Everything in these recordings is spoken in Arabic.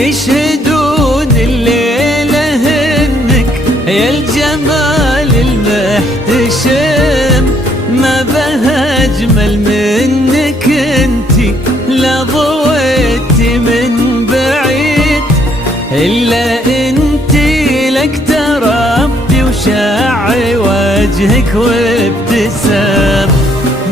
يشهدون الليلة إنك يا الجمال المحتشم، ما بها أجمل منك انتي لا ضويتي من بعيد، إلا انتي لك تربي وشاعي وجهك وابتسام،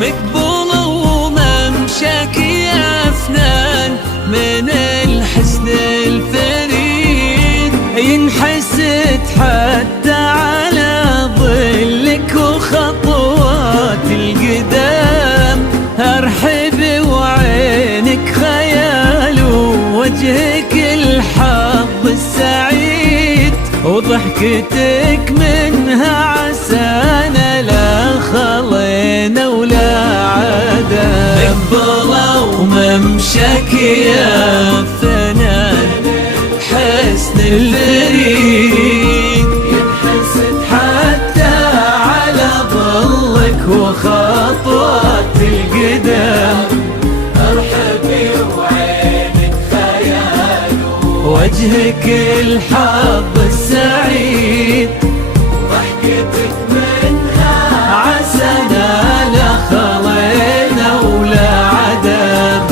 مقبولة وممشاك يا فنان من الحسن الفريد، ينحسد حتى على ظلك وخطوات القدام، ارحبي وعينك خيال ووجهك الحظ السعيد، وضحكتك منها عسانا لا خلينا ولا عدم، مقبلة وممشاك يا فنان حسن الفريد، ينحسد حتى على ظلك وخطوات القدام، ارحبي وعينك خيال وجهك الحظ السعيد، ضحكتك منها عسانا لا خلينا ولا عدم.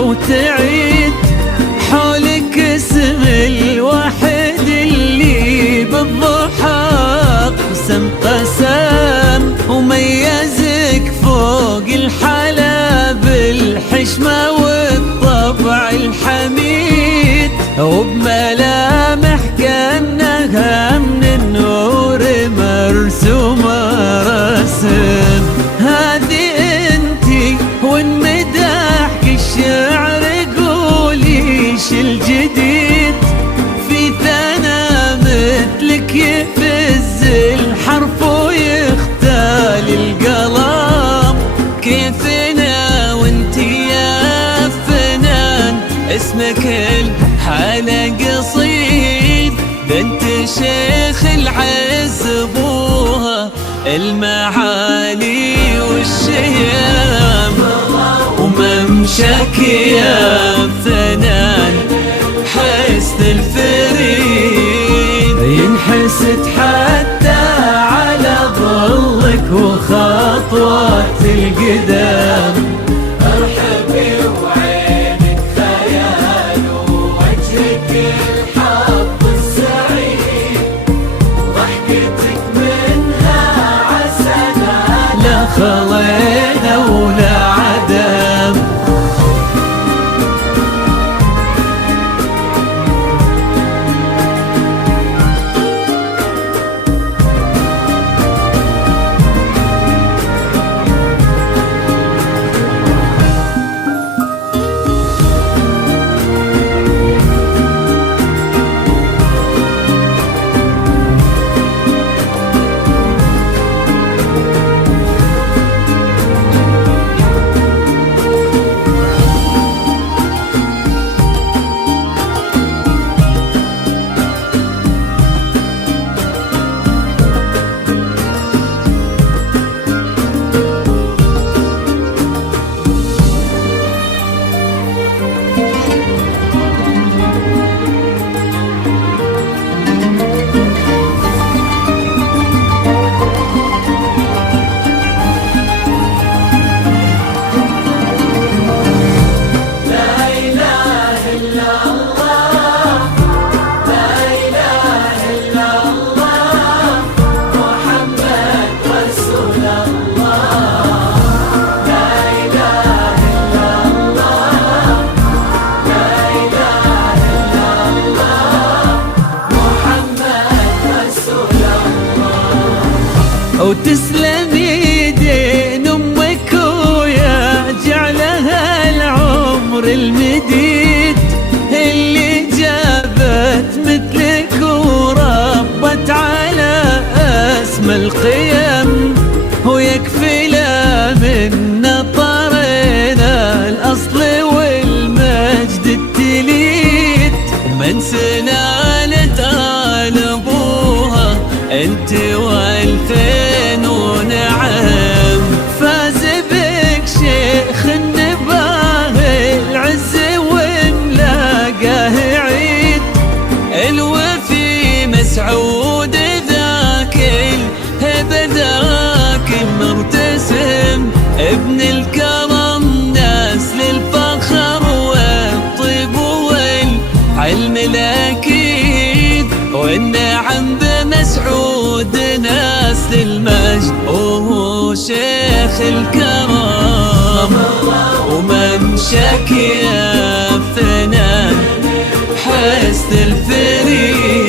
وتعيد حولك اسم الواحد اللي بالضحى قسم وميزك فوق الحلا بالحشمة والطبع الحميد، وبملامح كأنها من النور مرسومة رسم، هذه انتي وانمدحك الشعر قوليش الجديد، في ثنا مثلك يفز الحرف ويختال القلم، كيفنا وانتي يا فنان اسمك الحالة قصيد، بنت شيخ العز ابوها المعالي والشيام، وممشاك يا فنان حسن الفريد، ينحسد حتى على ظلك وخطوات القدام، ارحبي وعينك خيال ووجهك الحظ السعيد، ضحكتك منها عسانا لا خلينا ولا عدم. ابن الكرم نسل الفخر والطيب والعلم الأكيد، والنعم بمسعود نسل المجد، وهو شيخ الكرم ومن شكيا فنان حسن الفريد.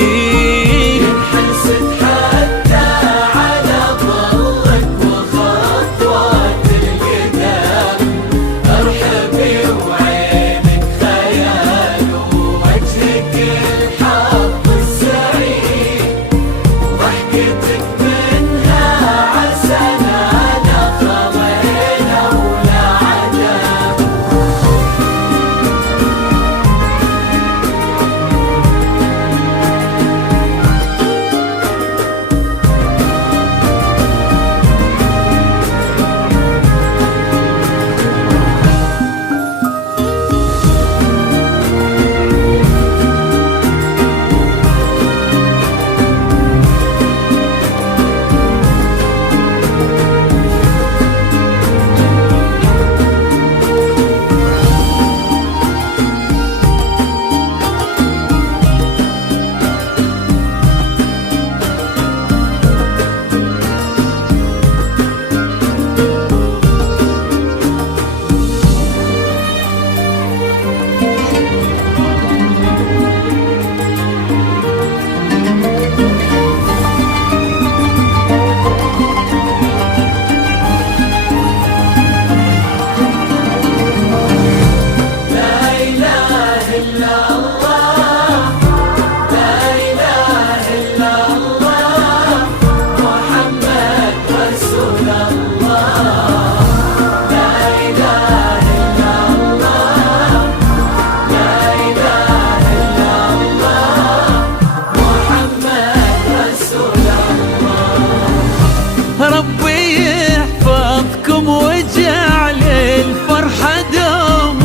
ربي يحفظكم وجعل الفرحة دوم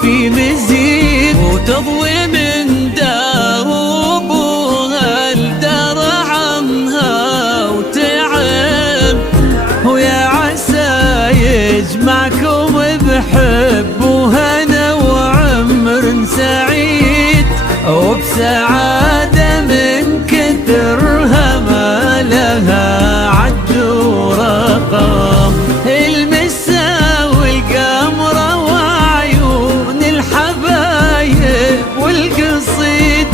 في مزيد، وتضوي من داوبها الدار عنها وتعب، ويا عسى يجمعكم بحب وهنا وعمر سعيد، وبسعادة من كثرها ما لها المسا والقمرة وعيون الحبايب والقصيد،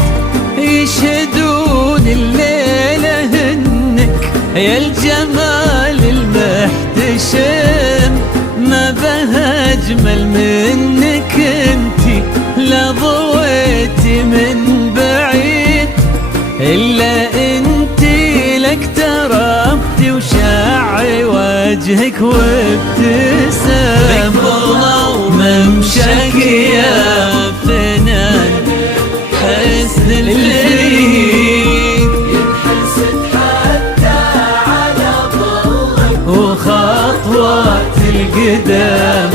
يشهدون الليلة هنك يا الجمال المحتشم، ما بها أجمل منك انتي لا ضويتي من بعيد، إلا انتي لك تربتي وشاعي وجهك وابتسام، وممشاك يا فنان حسن الفريد، ينحسد حتى على ظلك وخطوات القدام